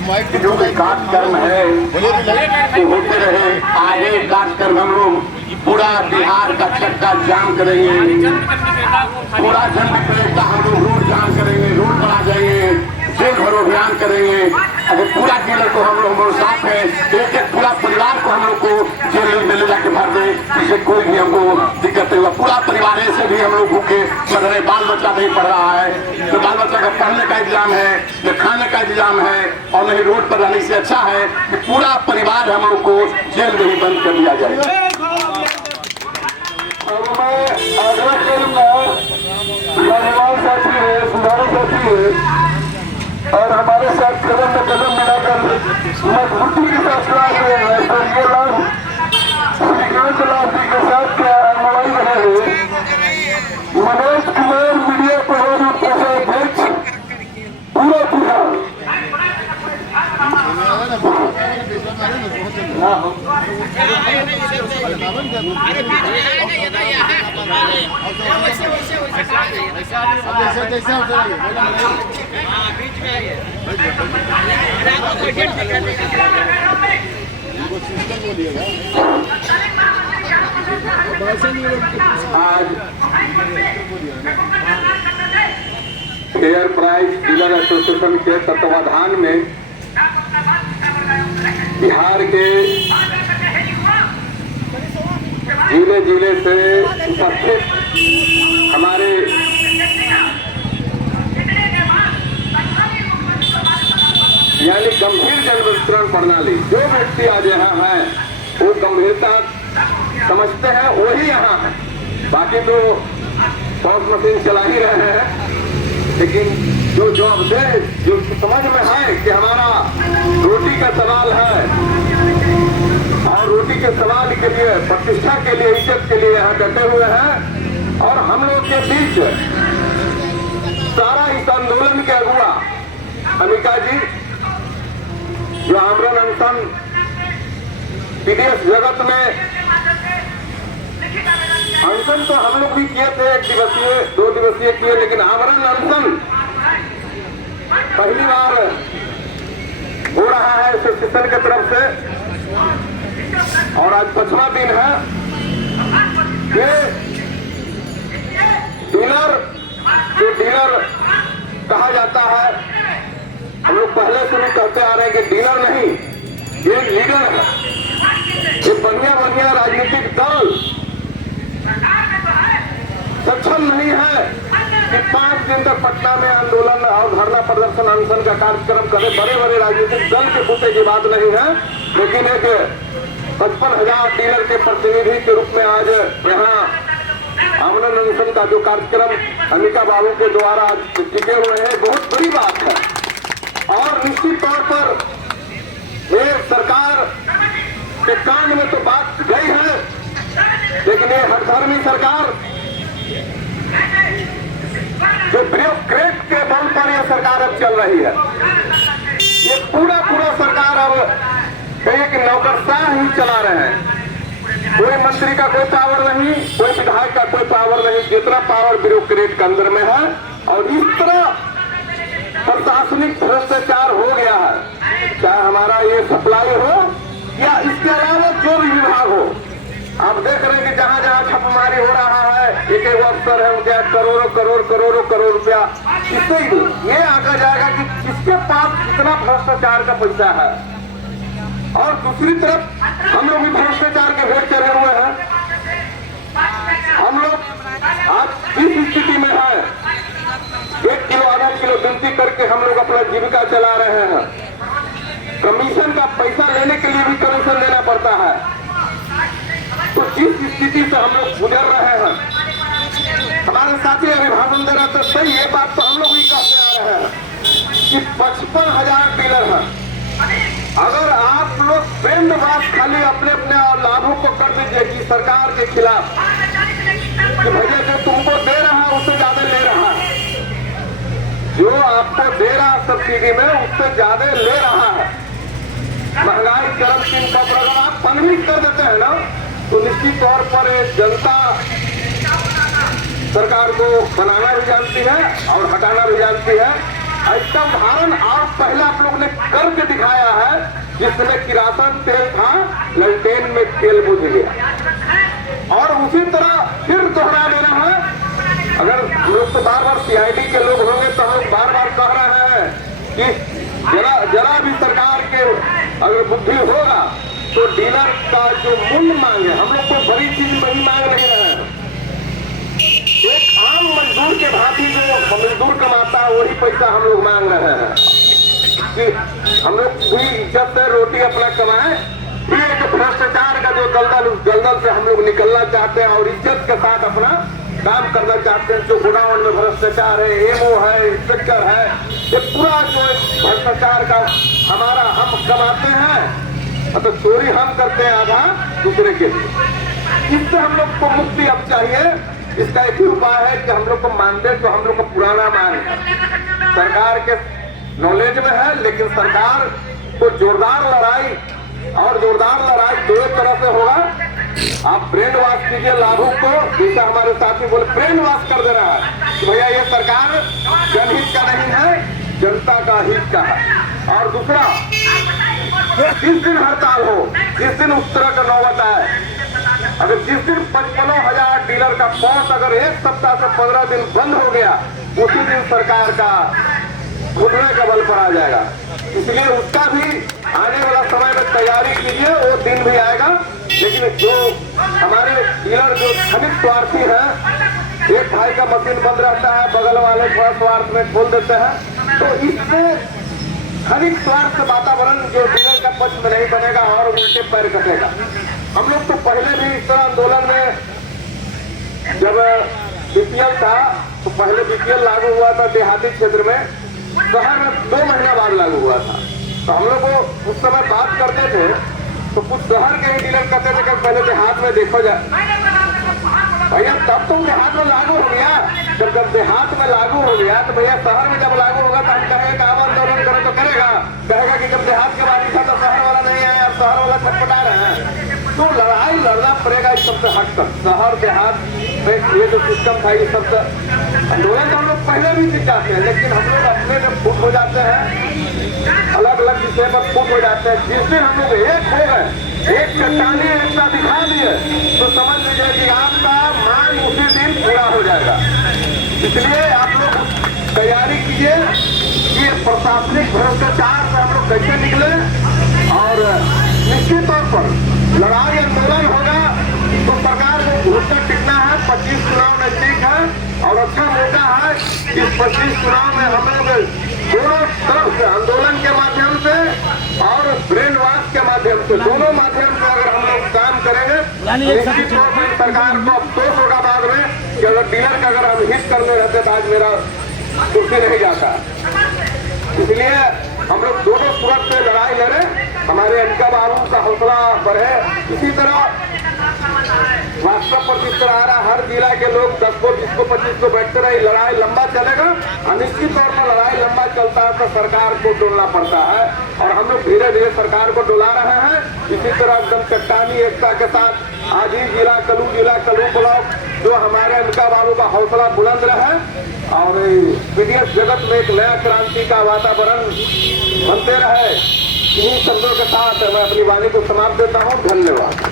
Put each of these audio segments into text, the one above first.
कि जो भी कार्यक्रम है वो होते रहे। आगे कार्यक्रम हम लोग पूरा बिहार का चक्का जाम करेंगे, पूरा जनपद का हम लोग रोड जाम करेंगे, रोड पर आ जाएंगे, जेल भरो अभियान करेंगे। अगर पूरा डीलर को हम लोग साथ है, एक एक पूरा परिवार को हम लोग को जेल में ले जाके भर दें, जिससे कोई भी हमको दिक्कत नहीं हुआ। पूरा परिवार ऐसे भी हम लोग भूखे मर रहे, बाल बच्चा नहीं पढ़ रहा है, तो बाल बच्चा का पढ़ने का इंतजाम है, न खाने का इंतजाम है, और नहीं रोड पर रहने से अच्छा है कि पूरा परिवार हम लोग को जेल में ही बंद कर दिया जाए। आग्रह करूंगा नौजवान साथी है, सुधारू साथी है, और हमारे साथ कदम में कदम मिलाकर मजबूती के साथ स्वर्गीय लाल श्रीकांत लाल जी के साथ क्या अगुवाई रहे हैं मनोज कुमार मीडिया प्रभारी कोषाध्यक्ष पूरा बिहार। आज फेयर प्राइस डीलर एसोसिएशन के तत्वाधान में बिहार के जिले जिले से उपस्थित हमारे यानी गंभीर जल वितरण प्रणाली जो व्यक्ति आज यहाँ है वो गंभीरता समझते हैं, वही यहाँ है। बाकी तो पॉस मशीन चला ही रहे हैं, लेकिन जो जवाबदेह जो समझ में है कि हमारा रोटी का सवाल है और रोटी के सवाल के लिए, प्रतिष्ठा के लिए, इज्जत के लिए यहाँ डटे हुए हैं। और हम लोग के बीच सारा इस आंदोलन के अगुआ अमिका जी जो आमरण अनशन पीडीएस जगत में अनशन तो हम लोग भी किए थे, 1 दिवसीय 2 दिवसीय किए, लेकिन आमरण अनशन पहली बार हो रहा है एसोसिएशन की तरफ से, और आज 5वां दिन है। ये डीलर कहा जाता है, हम लोग पहले से भी कहते आ रहे हैं कि डीलर नहीं, ये लीडर है। ये बढ़िया राजनीतिक दल सक्षम नहीं है कि 5 दिन तक पटना में आंदोलन और धरना प्रदर्शन अनशन का कार्यक्रम करे। बड़े राजनीतिक दल के बूते की बात नहीं है, लेकिन एक 55,000 डीलर के प्रतिनिधि के रूप में आज यहाँ आमरण अनशन का जो कार्यक्रम अमिका बाबू के द्वारा टिके हुए हैं, बहुत बड़ी बात है। और निश्चित तौर पर ये सरकार के कान में तो बात गई है, लेकिन ये हठधर्मी सरकार जो ब्यूरोक्रेट के बल पर यह सरकार अब चल रही है, ये पूरा सरकार अब एक नौकरशाह ही चला रहे हैं। कोई मंत्री का कोई पावर नहीं, कोई विधायक का कोई पावर नहीं, जितना पावर ब्यूरोक्रेट के अंदर में है। और इस तरह प्रशासनिक भ्रष्टाचार हो गया है, चाहे हमारा ये सप्लाई हो या इसके अलावा जो भी विभाग हो। आप देख रहे हैं कि जहाँ छापेमारी हो रहा है, एक अफसर है उनके करोड़ों रुपया, इससे ये आंका जाएगा कि किसके पास कितना भ्रष्टाचार का पैसा है। और दूसरी तरफ हम लोग भी भ्रष्टाचार के भेंट चढ़े हुए हैं। हम लोग आज इस स्थिति में है, 1 किलो आधा किलो गिनती करके हम लोग अपना जीविका चला रहे हैं। कमीशन का पैसा लेने के लिए भी कमीशन देना पड़ता है। तो जिस स्थिति से हम लोग गुजर रहे हैं, हमारे साथी अभिभाषण दे रहे तो सही, ये बात तो हम लोग भी कहते आ रहे हैं कि 55,000 डीलर हैं। अगर आप लोग बैंड बात खाली अपने लाभों को कर दीजिए कि सरकार के खिलाफ कि भैया जो तुमको दे रहा है उससे ज्यादा ले रहा है, जो आपको दे रहा सब्सिडी में उससे ज्यादा ले रहा है। महंगाई चरम सीमा पर अगर आप पनवित कर देते हैं ना, तो निश्चित तौर पर जनता सरकार को बनाना भी जानती है और हटाना भी जानती है। आइटम धारण और पहले आप लोग ने करके दिखाया है, जिसमें किरासन तेल था, ललटेन में तेल बुझ गया। और उसी तरह फिर दोहरा देना है। अगर लोग तो बार बार सीआईडी के लोग होंगे तो हम लोग बार बार कह रहे हैं कि जरा भी सरकार के अगर बुद्धि होगा तो डीलर का जो मूल्य मांगे, हम लोग को बड़ी चीज नहीं मांग नहीं रहे हैं। एक आम मजदूर के भांति जो मजदूर कमाता है वही पैसा हम लोग मांग रहे हैं कि हम लोग पूरी इज्जत से रोटी अपना कमाए। ये एक भ्रष्टाचार का जो दलदल, उस दलदल से हम लोग निकलना चाहते हैं और इज्जत के साथ अपना काम करना चाहते हैं। जो गोडाउन में भ्रष्टाचार है, एमओ है, इंस्पेक्टर है, ये पूरा जो भ्रष्टाचार का हमारा हम कमाते हैं, तो चोरी हम करते हैं आधा दूसरे के लिए। इससे हम लोग को मुक्ति अब चाहिए। इसका एक ही उपाय है कि हम लोग को मानते तो हम लोग को पुराना मान सरकार के नॉलेज में है, लेकिन सरकार को जोरदार लड़ाई, और जोरदार लड़ाई दो तरह से होगा। आप ब्रेन वॉश कीजिए लाभू को, जैसा हमारे साथी बोले ब्रेन वॉश कर दे रहा है कि भैया ये सरकार जनहित का नहीं है, जनता का हित का है। और दूसरा, जिस दिन हड़ताल हो, जिस दिन उस तरह का नौबत आए, अगर जिस दिन 55,000 डीलर का पहुंच अगर एक सप्ताह से 15 दिन बंद हो गया, उसी दिन सरकार का घुटने का बल पर आ जाएगा। इसलिए उसका भी आने वाला समय में तैयारी कीजिए, वो दिन भी आएगा। लेकिन जो हमारे डीलर जो खनिज स्वार्थी हैं, एक भाई का मशीन बंद रहता है, बगल वाले थोड़ा स्वार्थ में खोल देते हैं, तो इससे खनिज स्वार्थ वातावरण जो डीलर का पक्ष में नहीं बनेगा और उल्टे पैर कटेगा। हम लोग तो पहले भी इस तरह आंदोलन में, जब बीपीएल था तो पहले बीपीएल लागू हुआ था देहाती क्षेत्र में, शहर में 2 महीना बाद लागू हुआ था। तो हम लोग को उस समय बात करते थे तो कुछ शहर के ही डीलर कहते थे कि पहले देहात में देखो जाए। भैया तब तुम देहात में लागू हो गया, जब देहात में लागू हो गया तो भैया शहर में जब लागू होगा तो हम कहेंगे आप आंदोलन करो तो कहेगा कि जब देहात के बात था तो शहर वाला नहीं आया, अब शहर वाला छटपटा रहे हैं। तो लड़ाई लड़ना पड़ेगा इस सबसे हटकर। शहर देहात में ये जो सिस्टम था, ये सबसे आंदोलन तो हम लोग पहले भी दिखाते हैं, लेकिन हम लोग अपने में फूट हो जाते हैं, अलग अलग विषय पर फूट हो जाते हैं। जिस दिन हम लोग एक हो गए, एक चट्टानी एकता दिखा दिए, तो समझ लीजिए कि आपका मान उसी दिन पूरा हो जाएगा। इसलिए आप लोग तैयारी कीजिए कि प्रशासनिक भ्रष्टाचार से हम लोग कैसे निकले, और निश्चित तौर पर लड़ाई आंदोलन होगा तो सरकार को घुसकर टिकना है। 25 चुनाव नजदीक है और अच्छा मौका है। इस 25 चुनाव में हम लोग दोनों तरफ से आंदोलन के माध्यम से और ब्रेन वॉश के माध्यम से, दोनों माध्यम से अगर हम लोग काम करेंगे तो निश्चित तौर पर सरकार को अफसोस होगा बाद में कि अगर डीलर का अगर हम हित करने रहते तो आज मेरा कुर्सी नहीं जाता। इसलिए हम लोग दोनों सूरत से लड़ाई लड़े, हमारे अनका बाबू का हौसला बढ़े। इसी तरह राष्ट्र पर जिस तरह आ रहा, हर जिला के लोग 10 को 20 को 25 को बैठते रहे, लड़ाई लंबा चलेगा। निश्चित तौर पर लड़ाई लंबा चलता है तो सरकार को डोलना पड़ता है, और हम लोग धीरे धीरे सरकार को डोला रहे हैं। इसी तरह एकदम चट्टानी एकता के साथ आज ही जिला कलू ब्लॉक जो हमारे अनका बाबू का हौसला बुलंद रहे, और पीडीएस जगत में एक नया क्रांति का वातावरण बनते रहे। इन्हीं शब्दों के साथ मैं अपनी वाणी को समाप्त देता हूँ। धन्यवाद।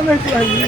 नहीं चाहिए